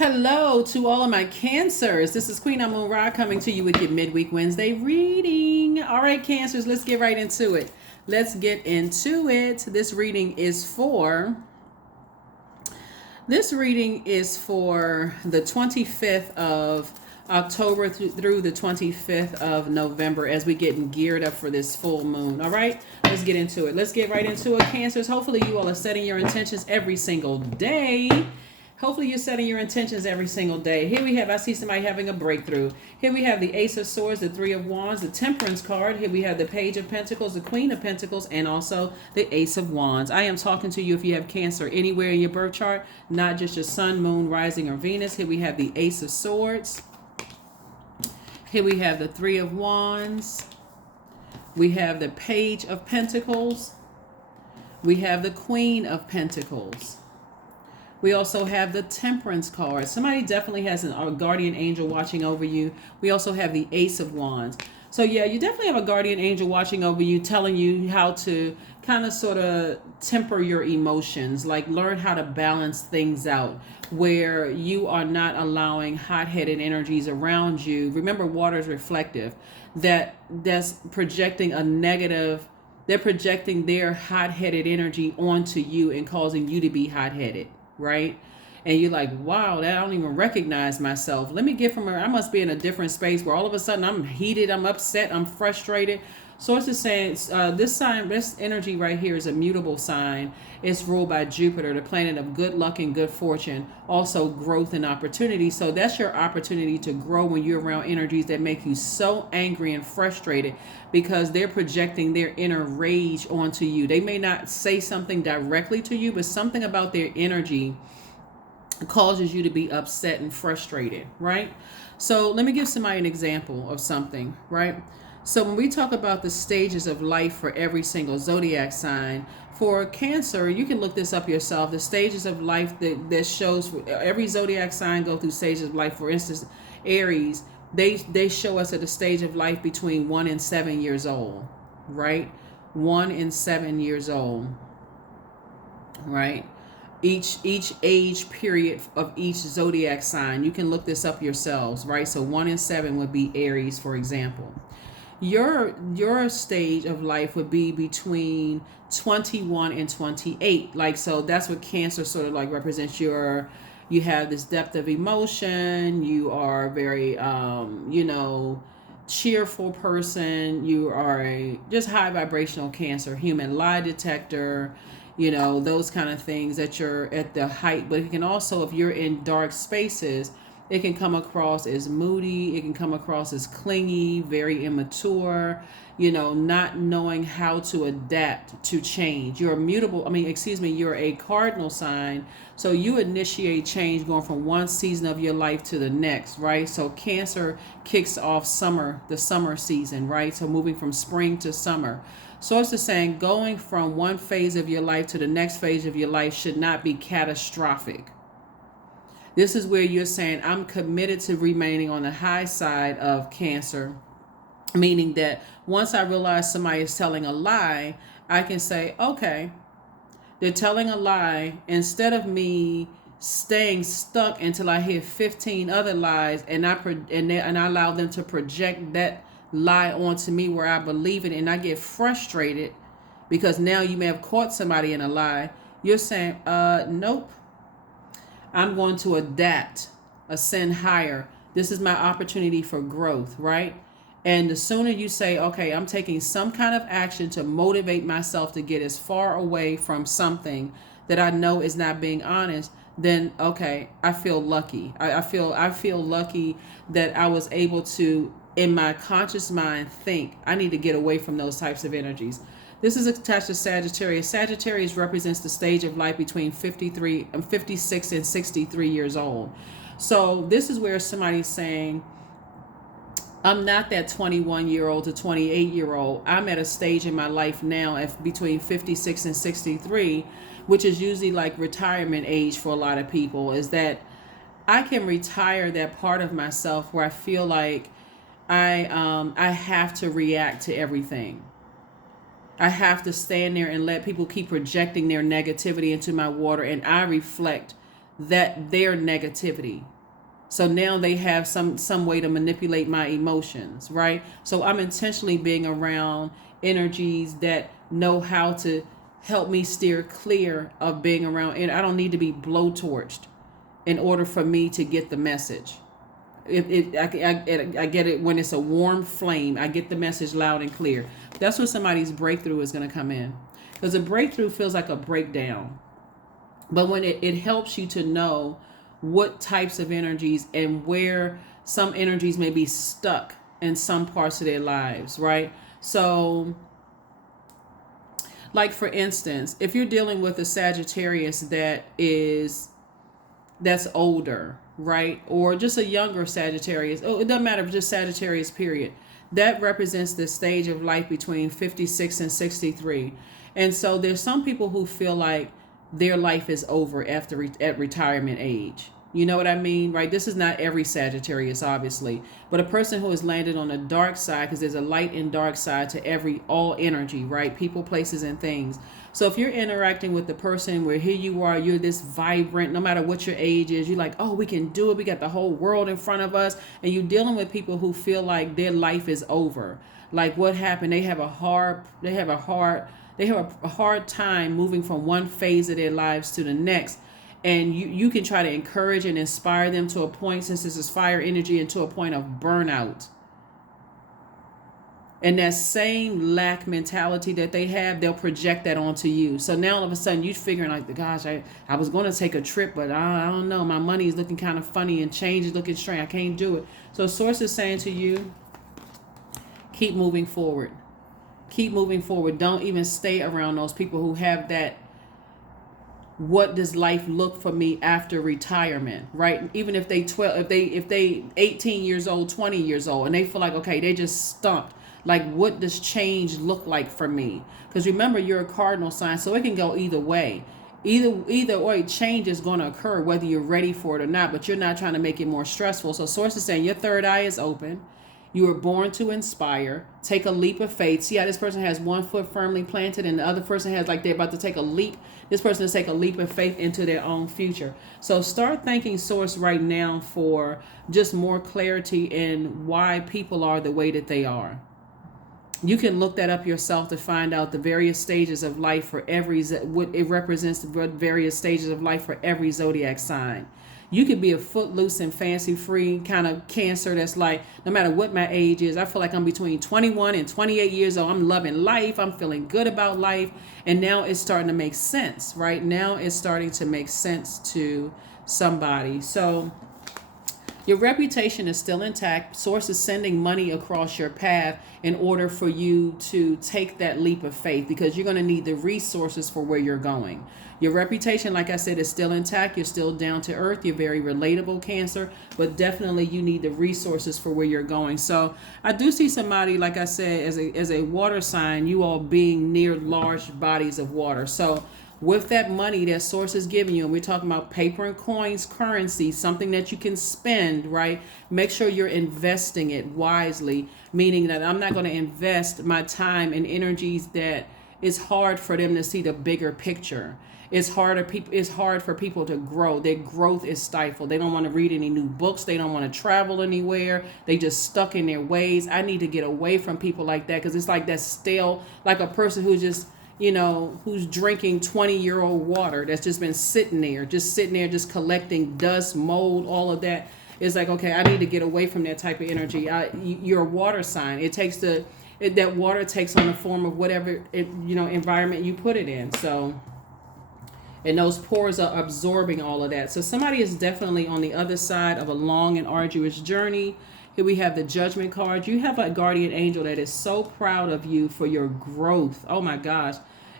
Hello to all of my cancers. This is Queen Amun Ra coming to you with your midweek Wednesday reading. All right, cancers, let's get right into it. Let's get into it. This reading is for the 25th of October through the 25th of November as we getting geared up for this full moon. All right, let's get into it. Let's get right into it, cancers. Hopefully you all are setting your intentions every single day. Hopefully you're setting your intentions every single day. Here we have, I see somebody having a breakthrough. Here we have the Ace of Swords, the Three of Wands, the Temperance card. Here we have the Page of Pentacles, the Queen of Pentacles, and also the Ace of Wands. I am talking to you if you have Cancer anywhere in your birth chart, not just your Sun, Moon, Rising, or Venus. Here we have the Ace of Swords. Here we have the Three of Wands. We have the Page of Pentacles. We have the Queen of Pentacles. We also have the Temperance card. Somebody definitely has a guardian angel watching over you. We also have the Ace of Wands. So yeah, you definitely have a guardian angel watching over you, telling you how to kind of sort of temper your emotions, like learn how to balance things out where you are not allowing hot-headed energies around you. Remember, water is reflective. That's projecting a negative. They're projecting their hot-headed energy onto you and causing you to be hot-headed. Right? And you're like, wow, that I don't even recognize myself. Let me get from her. I must be in a different space where all of a sudden I'm heated, I'm upset, I'm frustrated. Source is saying this energy right here is a mutable sign. It's ruled by Jupiter, the planet of good luck and good fortune, also growth and opportunity. So that's your opportunity to grow when you're around energies that make you so angry and frustrated because they're projecting their inner rage onto you. They may not say something directly to you, but something about their energy causes you to be upset and frustrated, right? So let me give somebody an example of something, right? So when we talk about the stages of life for every single zodiac sign, for Cancer, you can look this up yourself. The stages of life that shows every zodiac sign go through stages of life. For instance, Aries, they show us at a stage of life between 1 and 7 years old, right? 1 and 7 years old, right? Each age period of each zodiac sign, you can look this up yourselves, right? So 1 and 7 would be Aries, for example. Your stage of life would be between 21 and 28. Like, so that's what Cancer sort of like represents. You have this depth of emotion. You are very cheerful person. You are a just high vibrational Cancer, human lie detector, those kind of things that you're at the height. But it can also, if you're in dark spaces, it can come across as moody. It can come across as clingy, very immature, not knowing how to adapt to change. You're you're a cardinal sign. So you initiate change going from one season of your life to the next, right? So Cancer kicks off the summer season, right? So moving from spring to summer. So it's just saying going from one phase of your life to the next phase of your life should not be catastrophic. This is where you're saying, I'm committed to remaining on the high side of Cancer, meaning that once I realize somebody is telling a lie, I can say, okay, they're telling a lie. Instead of me staying stuck until I hear 15 other lies and I allow them to project that lie onto me where I believe it and I get frustrated because now you may have caught somebody in a lie. You're saying, nope. I'm going to adapt, ascend higher. This is my opportunity for growth, right? And the sooner you say, okay, I'm taking some kind of action to motivate myself to get as far away from something that I know is not being honest, then okay, I feel lucky. I feel lucky that I was able to, in my conscious mind, think I need to get away from those types of energies. This is attached to Sagittarius. Sagittarius represents the stage of life between 56 and 63 years old. So this is where somebody's saying, I'm not that 21-year-old to 28-year-old. I'm at a stage in my life now between 56 and 63, which is usually like retirement age for a lot of people, is that I can retire that part of myself where I feel like I have to react to everything. I have to stand there and let people keep projecting their negativity into my water, and I reflect their negativity. So now they have some way to manipulate my emotions, right? So I'm intentionally being around energies that know how to help me steer clear of being around, and I don't need to be blowtorched in order for me to get the message. I get it when it's a warm flame. I get the message loud and clear. That's when somebody's breakthrough is going to come in, because a breakthrough feels like a breakdown. But when it helps you to know what types of energies and where some energies may be stuck in some parts of their lives, right? So, like for instance, if you're dealing with a Sagittarius that's older, right? Or just a younger Sagittarius. Oh, it doesn't matter, just Sagittarius, period. That represents the stage of life between 56 and 63. And so there's some people who feel like their life is over at retirement age. You know what I mean, right? This is not every Sagittarius, obviously, but a person who has landed on the dark side, because there's a light and dark side to all energy, right? People, places, and things. So if you're interacting with the person where here you are, you're this vibrant, no matter what your age is, you're like, oh, we can do it. We got the whole world in front of us. And you're dealing with people who feel like their life is over. Like what happened? They have a hard time moving from one phase of their lives to the next. And you can try to encourage and inspire them to a point, since this is fire energy, and to a point of burnout. And that same lack mentality that they have, they'll project that onto you. So now all of a sudden you're figuring like, gosh, I was going to take a trip, but I don't know. My money is looking kind of funny and change is looking strange. I can't do it. So source is saying to you, keep moving forward. Keep moving forward. Don't even stay around those people who have that, what does life look for me after retirement, right? Even if they 18 years old, 20 years old, and they feel like, okay, they just stumped. Like, what does change look like for me? Because remember, you're a cardinal sign, so it can go either way. Either way, change is going to occur, whether you're ready for it or not, but you're not trying to make it more stressful. So source is saying your third eye is open. You were born to inspire. Take a leap of faith. See how this person has one foot firmly planted and the other person has, like, they're about to take a leap. This person is take a leap of faith into their own future. So start thanking source right now for just more clarity in why people are the way that they are. You can look that up yourself to find out the various stages of life for what it represents, the various stages of life for every zodiac sign. You could be a footloose and fancy-free kind of Cancer that's like, no matter what my age is, I feel like I'm between 21 and 28 years old. I'm loving life. I'm feeling good about life. And now it's starting to make sense, right? Now it's starting to make sense to somebody. So your reputation is still intact. Source is sending money across your path in order for you to take that leap of faith, because you're going to need the resources for where you're going. Your reputation, like I said, is still intact. You're still down to earth. You're very relatable, Cancer, but definitely you need the resources for where you're going. So I do see somebody, like I said, as a water sign, you all being near large bodies of water. So with that money that source is giving you, and we're talking about paper and coins, currency, something that you can spend, right? Make sure you're investing it wisely, meaning that I'm not going to invest my time and energies that it's hard for them to see the bigger picture. It's hard for people to grow. Their growth is stifled. They don't want to read any new books. They don't want to travel anywhere. They just stuck in their ways. I need to get away from people like that, because it's like that stale, like a person who's just, who's drinking 20-year-old water that's just been sitting there, just collecting dust, mold, all of that. It's like, okay, I need to get away from that type of energy. You're a water sign. That water takes on the form of whatever, environment you put it in. So, and those pores are absorbing all of that. So somebody is definitely on the other side of a long and arduous journey. Here we have the Judgment card. You have a guardian angel that is so proud of you for your growth. Oh my gosh.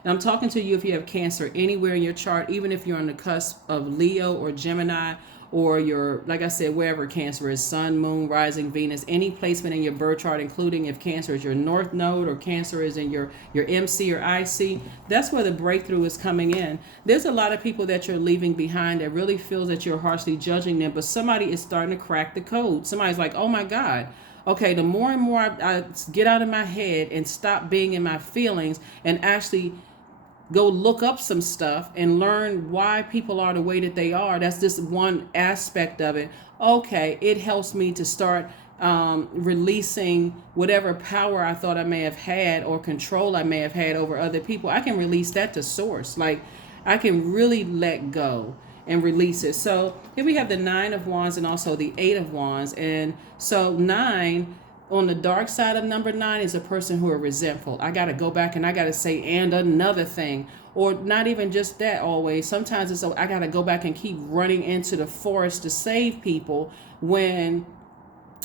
And I'm talking to you if you have Cancer anywhere in your chart, even if you're on the cusp of Leo or Gemini, or your, like I said, wherever Cancer is, Sun, Moon, Rising, Venus, any placement in your birth chart, including if Cancer is your North Node or Cancer is in your MC or IC, that's where the breakthrough is coming in. There's a lot of people that you're leaving behind that really feels that you're harshly judging them, but somebody is starting to crack the code. Somebody's like, oh my God, okay, the more and more I get out of my head and stop being in my feelings and actually go look up some stuff and learn why people are the way that they are. That's just one aspect of it. Okay, it helps me to start releasing whatever power I thought I may have had or control I may have had over other people. I can release that to source. Like, I can really let go and release it. So here we have the 9 of Wands and also the 8 of Wands. And so 9, on the dark side of number 9, is a person who are resentful. I got to go back and I got to say, and another thing, or not even just that always. Sometimes it's, I got to go back and keep running into the forest to save people when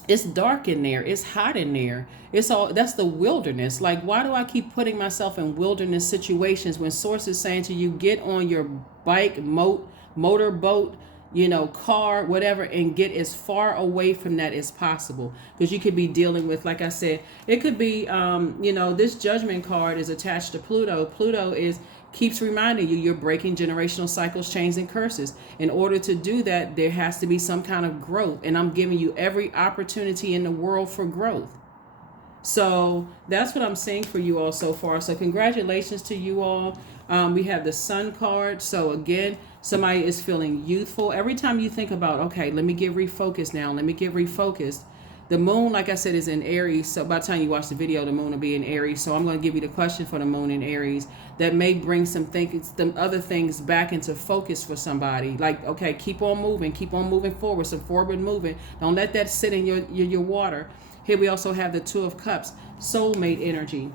it's dark in there, it's hot in there. It's all, that's the wilderness. Like, why do I keep putting myself in wilderness situations when source is saying to you, get on your bike, motorboat, car, whatever, and get as far away from that as possible? Because you could be dealing with, like I said, it could be, this Judgment card is attached to Pluto. Pluto keeps reminding you, you're breaking generational cycles, chains, and curses. In order to do that, there has to be some kind of growth. And I'm giving you every opportunity in the world for growth. So that's what I'm seeing for you all so far. So congratulations to you all. We have the Sun card. So again, somebody is feeling youthful. Every time you think about, okay, let me get refocused now. Let me get refocused. The moon, like I said, is in Aries. So by the time you watch the video, the moon will be in Aries. So I'm going to give you the question for the moon in Aries that may bring some other things back into focus for somebody. Like, okay, keep on moving forward, some forward movement. Don't let that sit in your water. Here we also have the 2 of Cups, soulmate energy.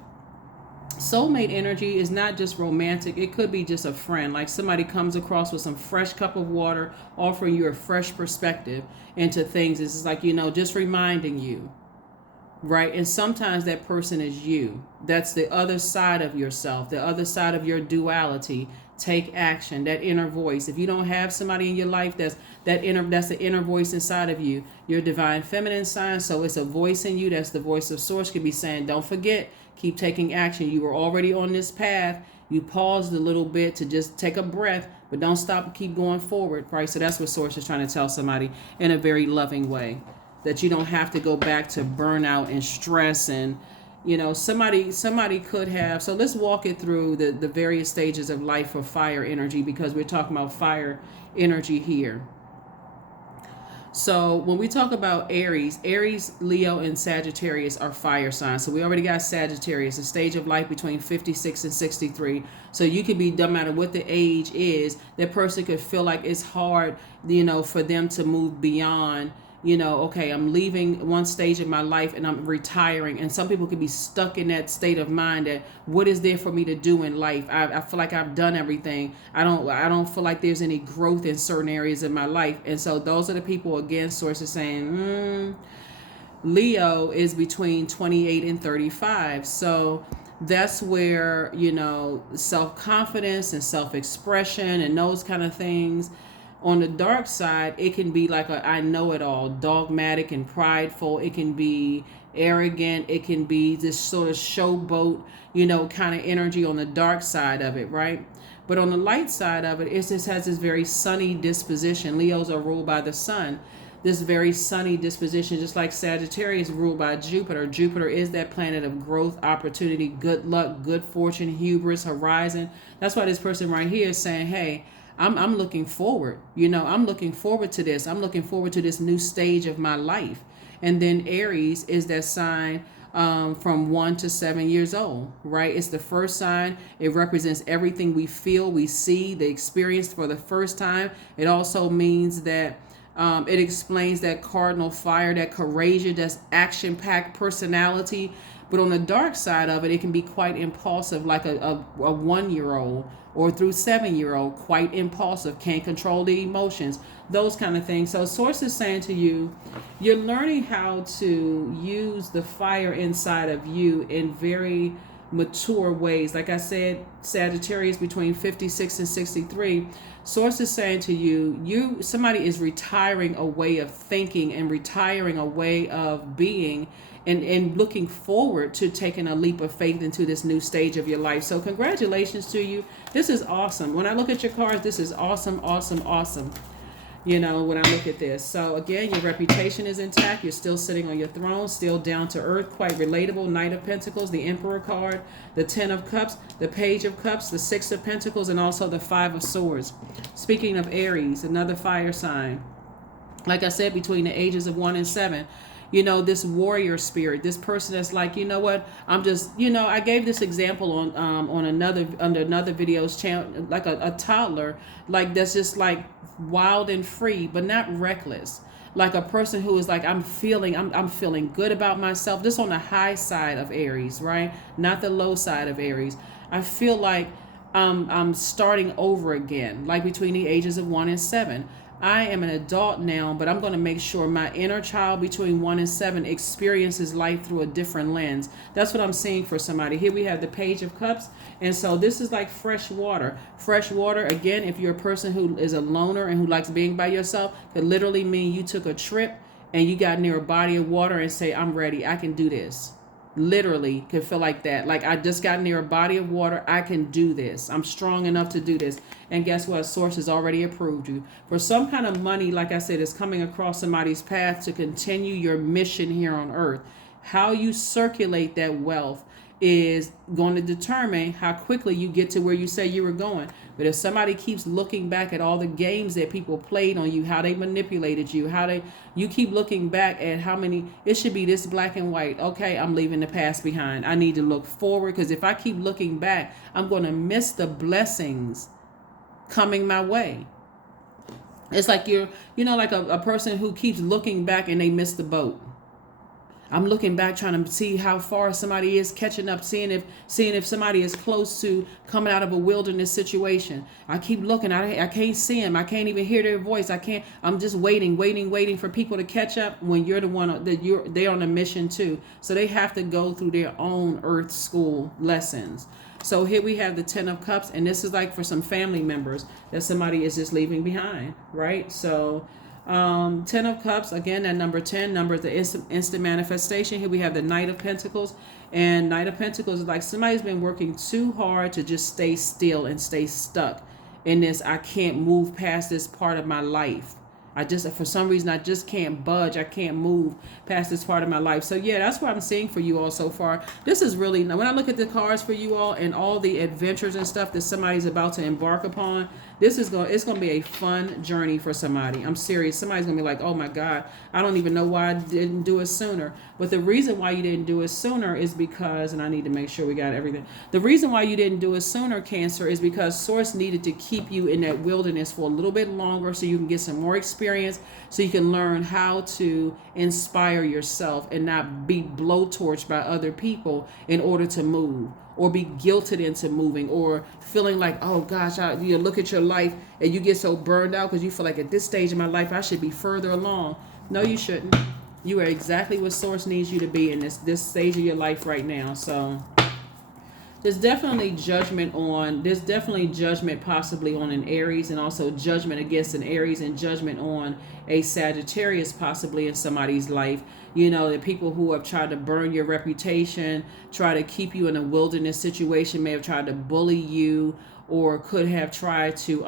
Soulmate energy is not just romantic. It could be just a friend. Like, somebody comes across with some fresh cup of water, offering you a fresh perspective into things. It's like, just reminding you, right? And sometimes that person is you. That's the other side of yourself, the other side of your duality. Take action, that inner voice. If you don't have somebody in your life that's the inner voice inside of you, your divine feminine sign. So it's a voice in you. That's the voice of source. Could be saying, don't forget, keep taking action. You were already on this path. You paused a little bit to just take a breath, but don't stop and keep going forward, right? So that's what source is trying to tell somebody in a very loving way, that you don't have to go back to burnout and stress. And somebody could have. So let's walk it through the various stages of life for fire energy, because we're talking about fire energy here. So when we talk about Aries, Leo, and Sagittarius are fire signs. So we already got Sagittarius, a stage of life between 56 and 63. So you could be, no matter what the age is, that person could feel like it's hard, for them to move beyond, okay, I'm leaving one stage of my life and I'm retiring. And some people could be stuck in that state of mind that, what is there for me to do in life? I feel like I've done everything. I don't feel like there's any growth in certain areas of my life. And so those are the people, again, source is saying, Leo is between 28 and 35. So that's where, self-confidence and self-expression and those kind of things. On the dark side, it can be like I know it all, dogmatic and prideful. It can be arrogant. It can be this sort of showboat, kind of energy on the dark side of it, right? But on the light side of it, it just has this very sunny disposition. Leos are ruled by the sun. This very sunny disposition, just like Sagittarius ruled by Jupiter. Jupiter is that planet of growth, opportunity, good luck, good fortune, hubris, horizon. That's why this person right here is saying, hey, I'm looking forward, I'm looking forward to this. I'm looking forward to this new stage of my life. And then Aries is that sign from 1 to 7 years old, right? It's the first sign. It represents everything we feel, we see, the experience for the first time. It also means that it explains that cardinal fire, that courageous, that action-packed personality. But on the dark side of it, it can be quite impulsive, like a 1-year-old or through 7-year-old, quite impulsive, can't control the emotions, those kind of things. So source is saying to you, you're learning how to use the fire inside of you in very mature ways. Like I said, Sagittarius between 56 and 63. Source is saying to you, somebody is retiring a way of thinking and retiring a way of being, and looking forward to taking a leap of faith into this new stage of your life. So congratulations to you. This is awesome. When I look at your cards, this is awesome, awesome, awesome. when I look at this. So again, your reputation is intact. You're still sitting on your throne, still down to earth, quite relatable. Knight of Pentacles, the Emperor card, the Ten of Cups, the Page of Cups, the Six of Pentacles, and also the Five of Swords. Speaking of Aries, another fire sign. Like I said, between the ages of 1 and 7, this warrior spirit, this person that's like, you know what, I'm just, I gave this example on another video's channel, like a toddler, like that's just like wild and free, but not reckless. Like a person who is like, I'm feeling good about myself. This on the high side of Aries, right? Not the low side of Aries. I feel like I'm starting over again, like between the ages of 1 and 7. I am an adult now, but I'm going to make sure my inner child between 1 and 7 experiences life through a different lens. That's what I'm seeing for somebody. Here we have the Page of Cups. And so this is like fresh water. Fresh water, again, if you're a person who is a loner and who likes being by yourself, could literally mean you took a trip and you got near a body of water and say, I'm ready. I can do this. Literally could feel like that. Like I just got near a body of water. I can do this. I'm strong enough to do this. And guess what? Source has already approved you for some kind of money. Like I said, is coming across somebody's path to continue your mission here on earth. How you circulate that wealth is going to determine how quickly you get to where you say you were going. But if somebody keeps looking back at all the games that people played on you, how they manipulated you, you keep looking back at how many, it should be this black and white. Okay, I'm leaving the past behind. I need to look forward, because if I keep looking back, I'm going to miss the blessings coming my way. It's like like a person who keeps looking back and they miss the boat. I'm looking back trying to see how far somebody is catching up, seeing if somebody is close to coming out of a wilderness situation. I keep looking. I can't see them. I can't even hear their voice. I'm just waiting for people to catch up when you're the one that they're on a mission too. So they have to go through their own earth school lessons. So here we have the Ten of Cups, and this is like for some family members that somebody is just leaving behind, right? So Ten of Cups, again, that number 10, number of the instant manifestation. Here we have the Knight of Pentacles, and Knight of Pentacles is like somebody's been working too hard to just stay still and stay stuck in this. I can't move past this part of my life. For some reason, I just can't budge. I can't move past this part of my life. So yeah, that's what I'm seeing for you all so far. This is really, when I look at the cards for you all and all the adventures and stuff that somebody's about to embark upon, it's going to be a fun journey for somebody. I'm serious. Somebody's going to be like, oh my God, I don't even know why I didn't do it sooner. But the reason why you didn't do it sooner is because, and I need to make sure we got everything. The reason why you didn't do it sooner, Cancer, is because Source needed to keep you in that wilderness for a little bit longer so you can get some more experience, so you can learn how to inspire yourself and not be blowtorched by other people in order to move, or be guilted into moving, or feeling like, oh gosh, you look at your life and you get so burned out because you feel like at this stage of my life I should be further along. No, you shouldn't. You are exactly what Source needs you to be in this stage of your life right now. So there's definitely judgment possibly on an Aries, and also judgment against an Aries, and judgment on a Sagittarius possibly in somebody's life. The people who have tried to burn your reputation, try to keep you in a wilderness situation, may have tried to bully you, or could have tried to,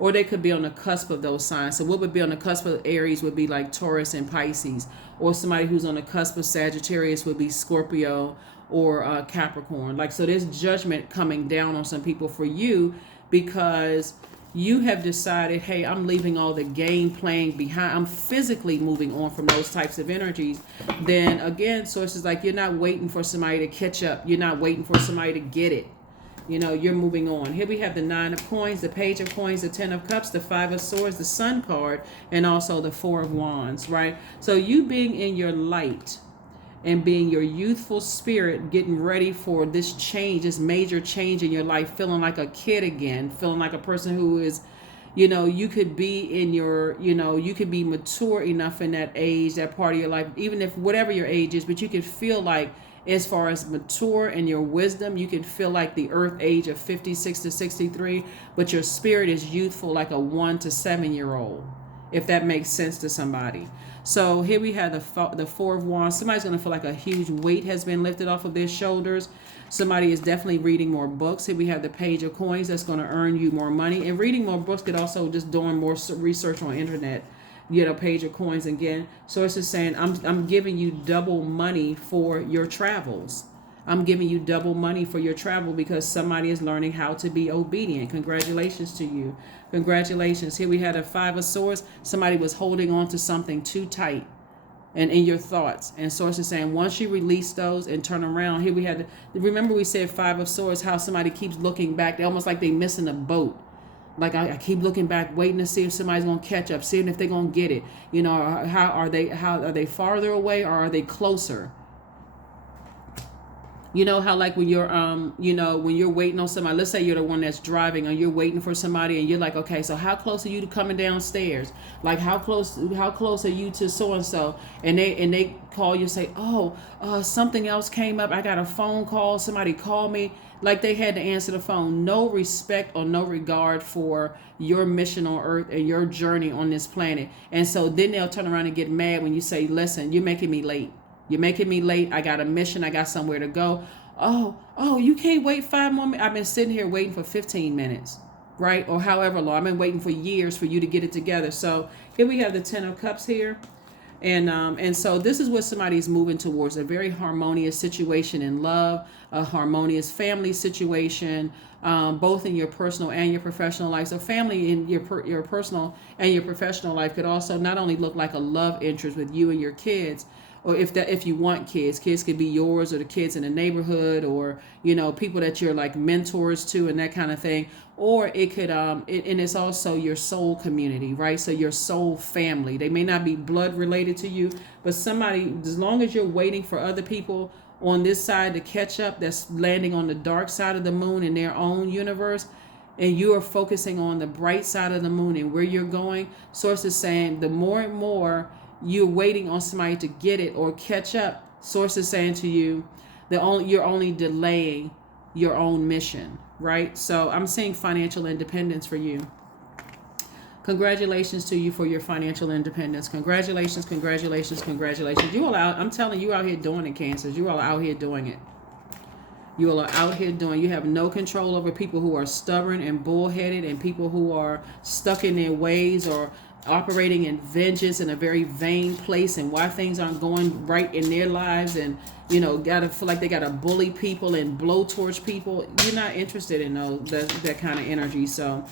or they could be on the cusp of those signs. So what would be on the cusp of Aries would be like Taurus and Pisces, or somebody who's on the cusp of Sagittarius would be Scorpio or Capricorn. Like, so there's judgment coming down on some people for you, because you have decided, hey, I'm leaving all the game playing behind. I'm physically moving on from those types of energies. Then again, Sources like, you're not waiting for somebody to catch up. You're not waiting for somebody to get it. You're moving on. Here we have the Nine of Coins, the Page of Coins, the Ten of Cups, the Five of Swords, the Sun card, and also the Four of Wands, right? So you being in your light and being your youthful spirit, getting ready for this change, this major change in your life, feeling like a kid again, feeling like a person who is, you could be in your, you could be mature enough in that age, that part of your life, even if whatever your age is, but you could feel like, as far as mature in your wisdom, you can feel like the earth age of 56 to 63, but your spirit is youthful like a 1 to 7 year old. if that makes sense to somebody. So here we have the Four of Wands. Somebody's going to feel like a huge weight has been lifted off of their shoulders. Somebody is definitely reading more books. Here we have the Page of Coins. That's going to earn you more money. And reading more books could also just doing more research on internet. Page of Coins again. So it's just saying, I'm giving you double money for your travels. I'm giving you double money for your travel because somebody is learning how to be obedient. Congratulations to you. Congratulations. Here we had a Five of Swords. Somebody was holding on to something too tight and in your thoughts. And Source is saying, once you release those and turn around, here we had, remember we said Five of Swords, how somebody keeps looking back. They're almost like they're missing a boat. Like I keep looking back, waiting to see if somebody's gonna catch up, seeing if they're gonna get it. How are they farther away or are they closer? You know how like when you're when you're waiting on somebody, let's say you're the one that's driving and you're waiting for somebody and you're like, okay, so how close are you to coming downstairs? Like how close are you to so and so? And they call you and say, something else came up. I got a phone call, somebody called me. Like they had to answer the phone. No respect or no regard for your mission on earth and your journey on this planet. And so then they'll turn around and get mad when you say, listen, you're making me late. You're making me late. I got a mission. I got somewhere to go. Oh, you can't wait 5 more minutes. I've been sitting here waiting for 15 minutes, right? Or however long. I've been waiting for years for you to get it together. So here we have the Ten of Cups here. And so this is what somebody's moving towards, a very harmonious situation in love, a harmonious family situation, both in your personal and your professional life. So family in your personal and your professional life could also not only look like a love interest with you and your kids, or if you want kids could be yours or the kids in the neighborhood, or people that you're like mentors to and that kind of thing. Or it could and it's also your soul community, right? So your soul family. They may not be blood related to you, but somebody, as long as you're waiting for other people on this side to catch up, that's landing on the dark side of the moon in their own universe, and you are focusing on the bright side of the moon and where you're going. Source is saying the more and more you're waiting on somebody to get it or catch up, Source is saying to you, you're only delaying your own mission, right? So I'm seeing financial independence for you. Congratulations to you for your financial independence. Congratulations, congratulations, congratulations. You all out, I'm telling you, out here doing it, Cancers. You all are out here doing it. You all are out here doing, you have no control over people who are stubborn and bullheaded and people who are stuck in their ways or operating in vengeance in a very vain place, and why things aren't going right in their lives, and gotta feel like they gotta bully people and blow towards people. You're not interested in that kind of energy. So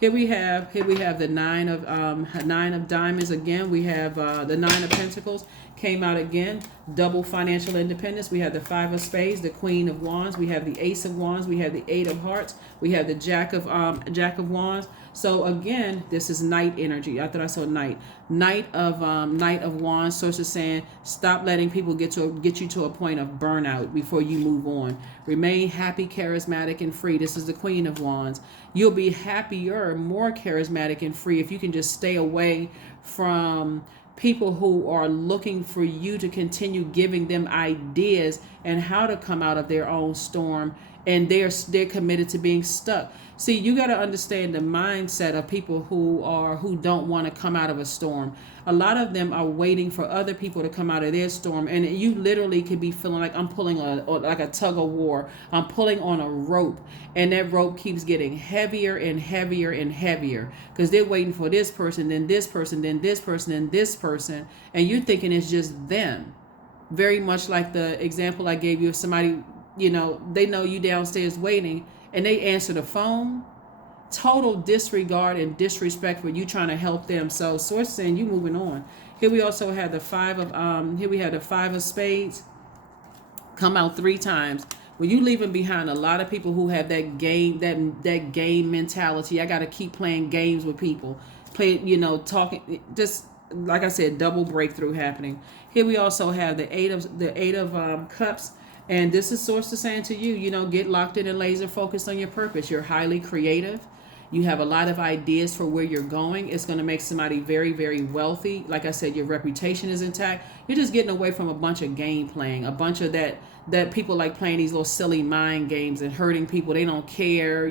here we have the nine of diamonds again. We have the Nine of Pentacles came out again, double financial independence. We have the Five of Spades, the Queen of Wands. We have the Ace of Wands. We have the Eight of Hearts. We have the Jack of Wands. So again, this is Knight energy. I thought I saw Knight of Wands. Source is saying, stop letting people get you to a point of burnout before you move on. Remain happy, charismatic, and free. This is the Queen of Wands. You'll be happier, more charismatic, and free if you can just stay away from people who are looking for you to continue giving them ideas and how to come out of their own storm, and they're committed to being stuck. See, you got to understand the mindset of people who don't want to come out of a storm. A lot of them are waiting for other people to come out of their storm, and you literally could be feeling like I'm pulling like a tug of war. I'm pulling on a rope, and that rope keeps getting heavier and heavier and heavier because they're waiting for this person, then this person, then this person, then this person, and you're thinking it's just them. Very much like the example I gave you of somebody, they know you downstairs waiting, and they answer the phone. Total disregard and disrespect for you trying to help them. So Source saying you moving on. Here we also have the Five of Spades come out 3 times. When you leaving behind a lot of people who have that game mentality. I got to keep playing games with people, talking. Just like I said, double breakthrough happening. Here we also have the eight of Cups. And this is Source is saying to you, get locked in and laser focused on your purpose. You're highly creative. You have a lot of ideas for where you're going. It's going to make somebody very, very wealthy. Like I said, your reputation is intact. You're just getting away from a bunch of game playing, a bunch of that people like playing these little silly mind games and hurting people. They don't care.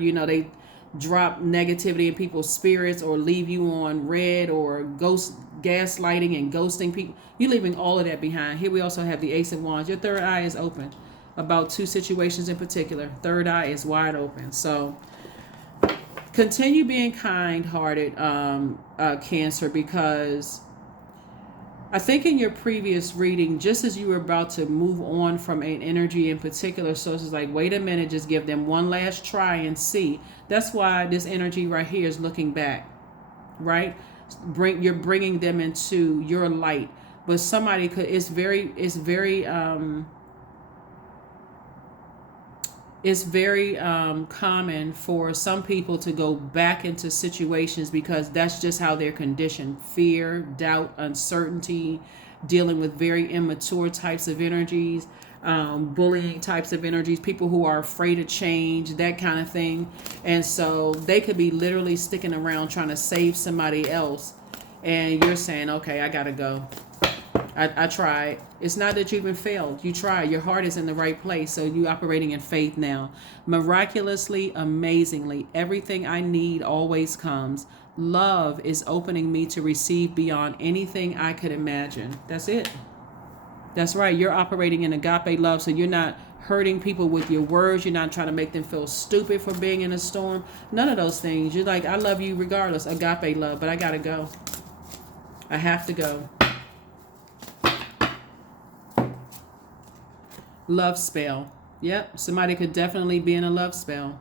drop negativity in people's spirits or leave you on red or gaslighting and ghosting people. You're leaving all of that behind. Here we also have the Ace of Wands. Your third eye is open about two situations in particular. Third eye is wide open. So continue being kind-hearted, Cancer, because I think in your previous reading, just as you were about to move on from an energy in particular, so it's like, wait a minute, just give them one last try and see. That's why this energy right here is looking back, right? You're bringing them into your light. But somebody could, it's very common for some people to go back into situations because that's just how they're conditioned. Fear, doubt, uncertainty, dealing with very immature types of energies, bullying types of energies, people who are afraid of change, that kind of thing. And so they could be literally sticking around trying to save somebody else. And you're saying, okay, I got to go. I tried. It's not that you even failed. You tried. Your heart is in the right place. So you're operating in faith now. Miraculously, amazingly, everything I need always comes. Love is opening me to receive beyond anything I could imagine. That's it. That's right. You're operating in agape love. So you're not hurting people with your words. You're not trying to make them feel stupid for being in a storm. None of those things. You're like, I love you regardless. Agape love. But I got to go. I have to go. Love spell. Yep. Somebody could definitely be in a love spell.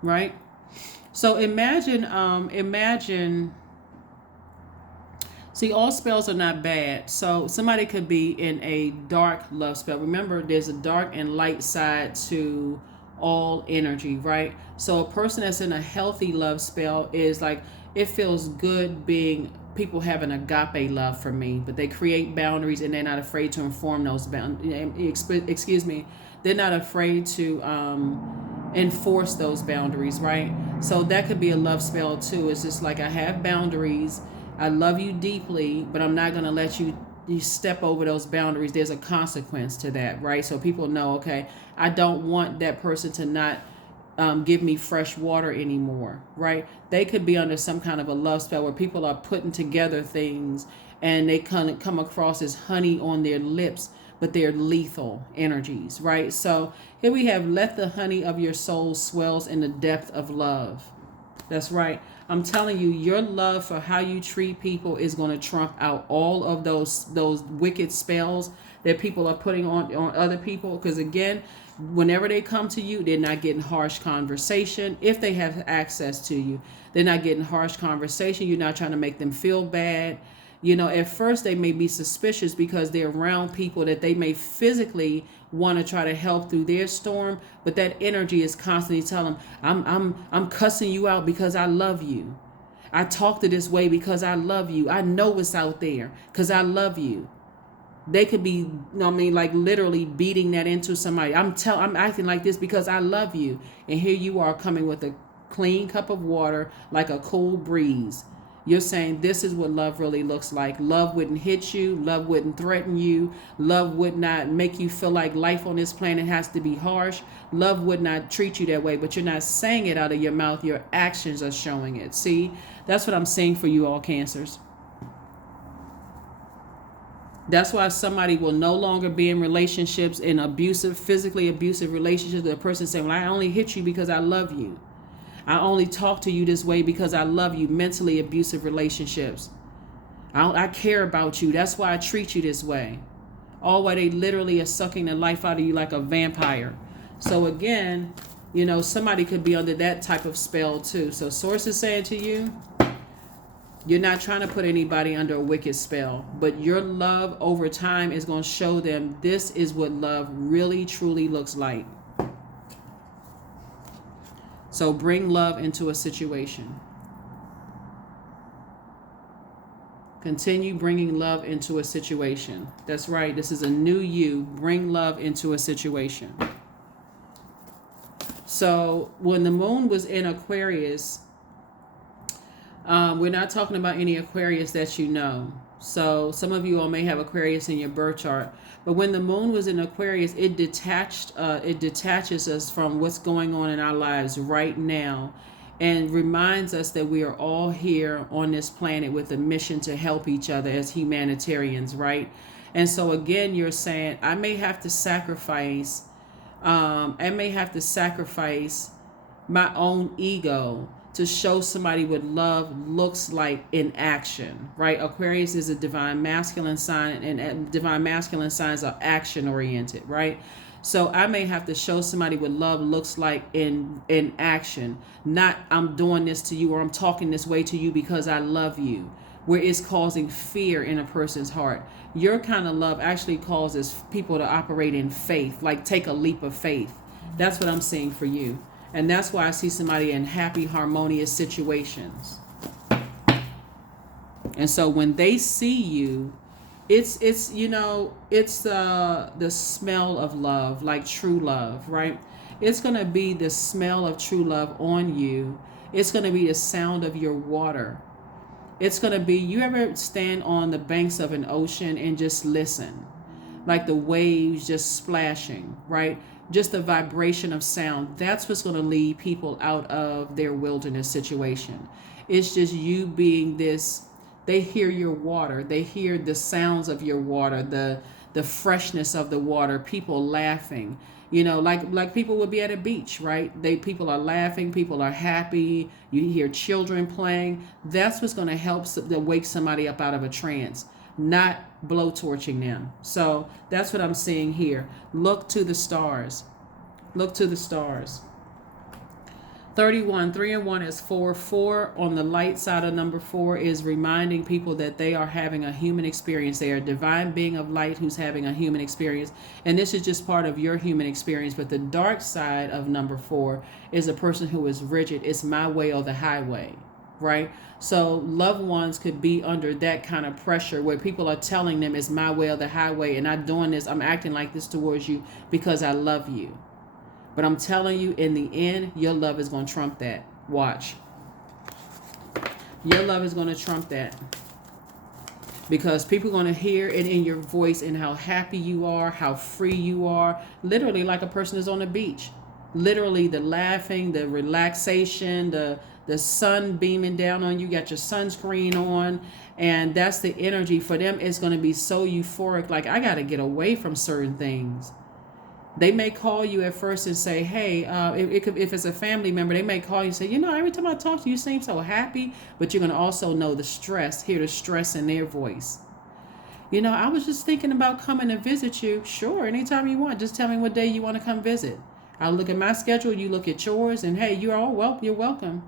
Right? So imagine, see, all spells are not bad. So somebody could be in a dark love spell. Remember, there's a dark and light side to all energy, right? So a person that's in a healthy love spell is like, it feels good being people have an agape love for me, but they create boundaries and they're not afraid to inform those boundaries. They're not afraid to enforce those boundaries, right? So that could be a love spell too. It's just like, I have boundaries. I love you deeply, but I'm not going to let you step over those boundaries. There's a consequence to that, right? So people know, okay, I don't want that person to not give me fresh water anymore, right? They could be under some kind of a love spell where people are putting together things and they come across as honey on their lips, but they're lethal energies, right? So here we have, let the honey of your soul swells in the depth of love. That's right. I'm telling you, your love for how you treat people is going to trump out all of those wicked spells that people are putting on other people. Because again, whenever they come to you, they're not getting harsh conversation. If they have access to you, they're not getting harsh conversation. You're not trying to make them feel bad. You know, at first they may be suspicious because they're around people that they may physically want to try to help through their storm, but that energy is constantly telling them, I'm cussing you out because I love you. I talk to this way because I love you. I know what's out there because I love you. They could be, like literally beating that into somebody. I'm acting like this because I love you. And here you are coming with a clean cup of water, like a cool breeze. You're saying this is what love really looks like. Love wouldn't hit you. Love wouldn't threaten you. Love would not make you feel like life on this planet has to be harsh. Love would not treat you that way, but you're not saying it out of your mouth. Your actions are showing it. See, that's what I'm saying for you all, Cancers. That's why somebody will no longer be in relationships, in physically abusive relationships with a person saying, well, I only hit you because I love you. I only talk to you this way because I love you. Mentally abusive relationships. I care about you. That's why I treat you this way. All while they literally are sucking the life out of you like a vampire. So again, somebody could be under that type of spell too. So Source is saying to you, you're not trying to put anybody under a wicked spell, but your love over time is going to show them this is what love really truly looks like. So bring love into a situation. Continue bringing love into a situation. That's right. This is a new you. Bring love into a situation. So when the moon was in Aquarius, We're not talking about any Aquarius that you know. So some of you all may have Aquarius in your birth chart. But when the moon was in Aquarius, it detaches us from what's going on in our lives right now and reminds us that we are all here on this planet with a mission to help each other as humanitarians, right? And so again, you're saying, I may have to sacrifice my own ego to show somebody what love looks like in action, right? Aquarius is a divine masculine sign, and divine masculine signs are action oriented, right? So I may have to show somebody what love looks like in action, not I'm doing this to you or I'm talking this way to you because I love you, where it's causing fear in a person's heart. Your kind of love actually causes people to operate in faith, like take a leap of faith. That's what I'm seeing for you. And that's why I see somebody in happy, harmonious situations. And so when they see you, it's the smell of love, like true love, right? It's going to be the smell of true love on you. It's going to be the sound of your water. It's going to be, you ever stand on the banks of an ocean and just listen? Like the waves just splashing, right? Just the vibration of sound. That's what's going to lead people out of their wilderness situation. It's just you being this, they hear your water. They hear the sounds of your water, the freshness of the water, people laughing. Like people would be at a beach, right? People are laughing, people are happy. You hear children playing. That's what's going to help to wake somebody up out of a trance, not blowtorching them. So that's what I'm seeing here. Look to the stars. Look to the stars. 31, 3 and 1 is 4. 4 on the light side of number 4 is reminding people that they are having a human experience. They are a divine being of light who's having a human experience. And this is just part of your human experience. But the dark side of number 4 is a person who is rigid. It's my way or the highway, right? So loved ones could be under that kind of pressure where people are telling them it's my way or the highway, and I'm doing this, I'm acting like this towards you because I love you. But I'm telling you, in the end, your love is going to trump that. Watch. Your love is going to trump that. Because people are going to hear it in your voice and how happy you are, how free you are. Literally like a person is on the beach. Literally the laughing, the relaxation, the sun beaming down on you. Got your sunscreen on. And that's the energy. For them, it's going to be so euphoric. Like, I got to get away from certain things. They may call you at first and say, hey, if it's a family member, they may call you and say, every time I talk to you, you seem so happy. But you're going to also know the stress, hear the stress in their voice. I was just thinking about coming to visit you. Sure, anytime you want. Just tell me what day you want to come visit. I'll look at my schedule, you look at yours, and hey, you're welcome.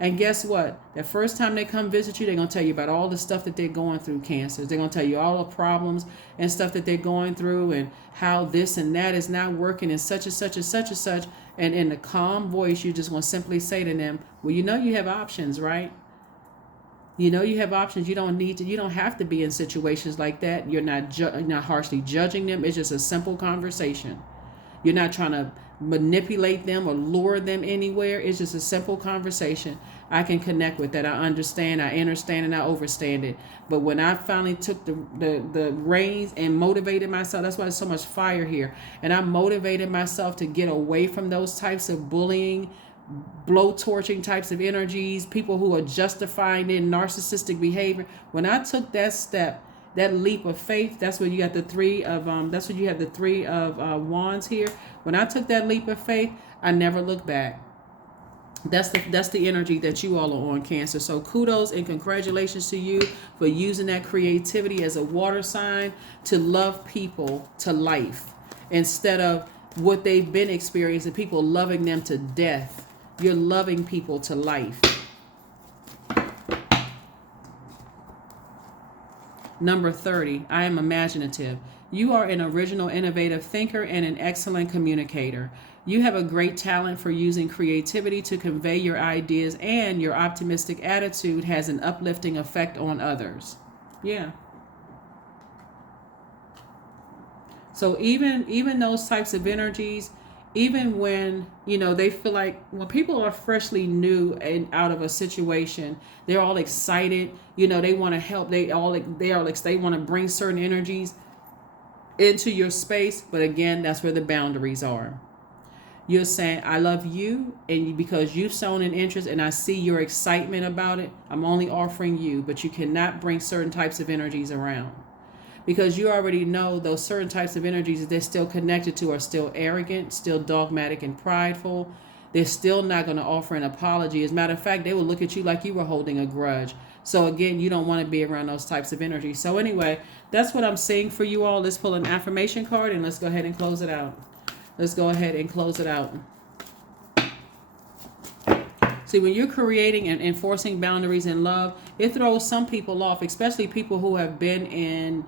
And guess what? The first time they come visit you, they're going to tell you about all the stuff that they're going through, cancers. They're going to tell you all the problems and stuff that they're going through and how this and that is not working and such and such and such and such. And in a calm voice, you just want to simply say to them, well, you have options, right? You have options. You don't have to be in situations like that. You're not harshly judging them. It's just a simple conversation. You're not trying to manipulate them or lure them anywhere. It's just a simple conversation. I can connect with that. I understand, I understand, and I overstand it. But when I finally took the reins and motivated myself, that's why there's so much fire here. And I motivated myself to get away from those types of bullying, blowtorching types of energies, people who are justifying their narcissistic behavior. When I took that step, that leap of faith, that's where you got the three of wands here. When I took that leap of faith, I never looked back. That's the energy that you all are on, Cancer. So kudos and congratulations to you for using that creativity as a water sign to love people to life instead of what they've been experiencing, people loving them to death. You're loving people to life. Number 30, I am imaginative. You are an original, innovative thinker and an excellent communicator. You have a great talent for using creativity to convey your ideas, and your optimistic attitude has an uplifting effect on others. Yeah. So even those types of energies, even when, they feel like when people are freshly new and out of a situation, they're all excited, they want to help, they want to bring certain energies into your space. But again, that's where the boundaries are. You're saying, I love you, and because you've shown an interest and I see your excitement about it, I'm only offering you, but you cannot bring certain types of energies around. Because you already know those certain types of energies that they're still connected to are still arrogant, still dogmatic and prideful. They're still not going to offer an apology. As a matter of fact, they will look at you like you were holding a grudge. So again, you don't want to be around those types of energies. So anyway, that's what I'm saying for you all. Let's pull an affirmation card and let's go ahead and close it out. Let's go ahead and close it out. See, when you're creating and enforcing boundaries in love, it throws some people off, especially people who have been in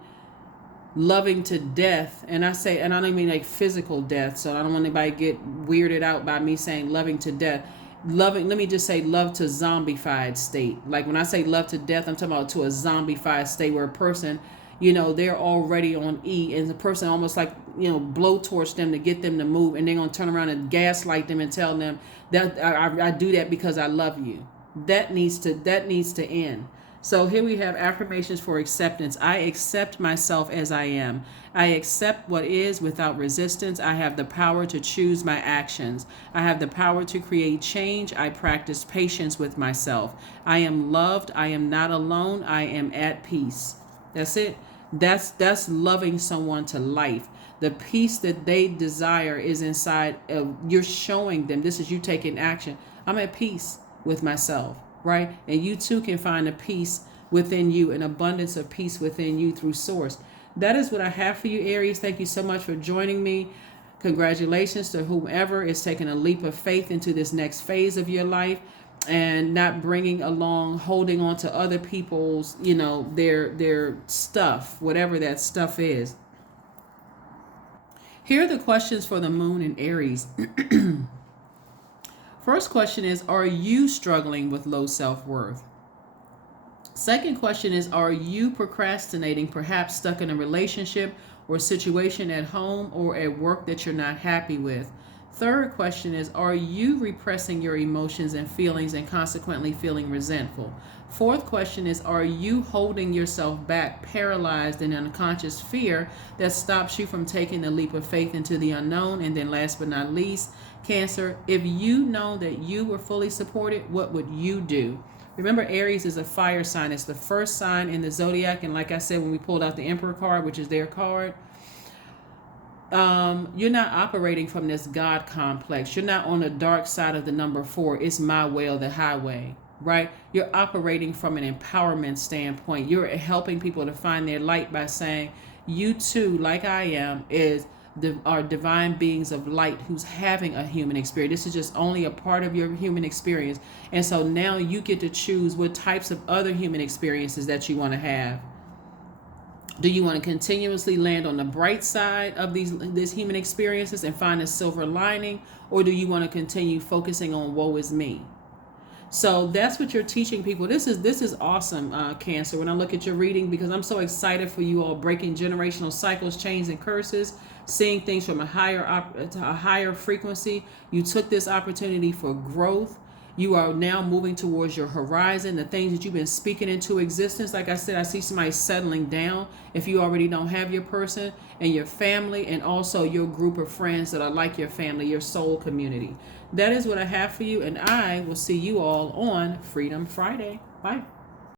loving to death. And I don't mean like physical death. So I don't want anybody to get weirded out by me saying loving to death. Let me just say love to zombified state. Like when I say love to death, I'm talking about to a zombified state where a person, they're already on E, and the person almost like, blowtorch them to get them to move, and they're going to turn around and gaslight them and tell them that I do that because I love you. That needs to end. So here we have affirmations for acceptance. I accept myself as I am. I accept what is without resistance. I have the power to choose my actions. I have the power to create change. I practice patience with myself. I am loved. I am not alone. I am at peace. That's it. That's loving someone to life. The peace that they desire is inside of, you're showing them, this is you taking action. I'm at peace with myself, right? And you too can find a peace within you, an abundance of peace within you through source. That is what I have for you, Aries. Thank you so much for joining me. Congratulations to whomever is taking a leap of faith into this next phase of your life, and not holding on to other people's, their stuff, whatever that stuff is. Here are the questions for the moon in Aries. First question is, are you struggling with low self-worth? Second question is, are you procrastinating, perhaps stuck in a relationship or situation at home or at work that you're not happy with? Third question is, are you repressing your emotions and feelings and consequently feeling resentful? Fourth question is, are you holding yourself back, paralyzed in unconscious fear that stops you from taking the leap of faith into the unknown? And then last but not least, Cancer, if you know that you were fully supported, what would you do? Remember, Aries is a fire sign. It's the first sign in the Zodiac. And like I said, when we pulled out the Emperor card, which is their card, you're not operating from this God complex. You're not on the dark side of the number 4. It's my way or the highway, right? You're operating from an empowerment standpoint. You're helping people to find their light by saying, you too, like I am, are divine beings of light who's having a human experience. This is just only a part of your human experience. And so now you get to choose what types of other human experiences that you want to have. Do you want to continuously land on the bright side of these human experiences and find a silver lining? Or do you want to continue focusing on woe is me? So that's what you're teaching people. This is awesome, Cancer, when I look at your reading, because I'm so excited for you all, breaking generational cycles, chains, and curses, seeing things from a higher frequency. You took this opportunity for growth. You are now moving towards your horizon, the things that you've been speaking into existence. Like I said, I see somebody settling down if you already don't have your person, and your family, and also your group of friends that are like your family, your soul community. That is what I have for you, and I will see you all on Freedom Friday. Bye.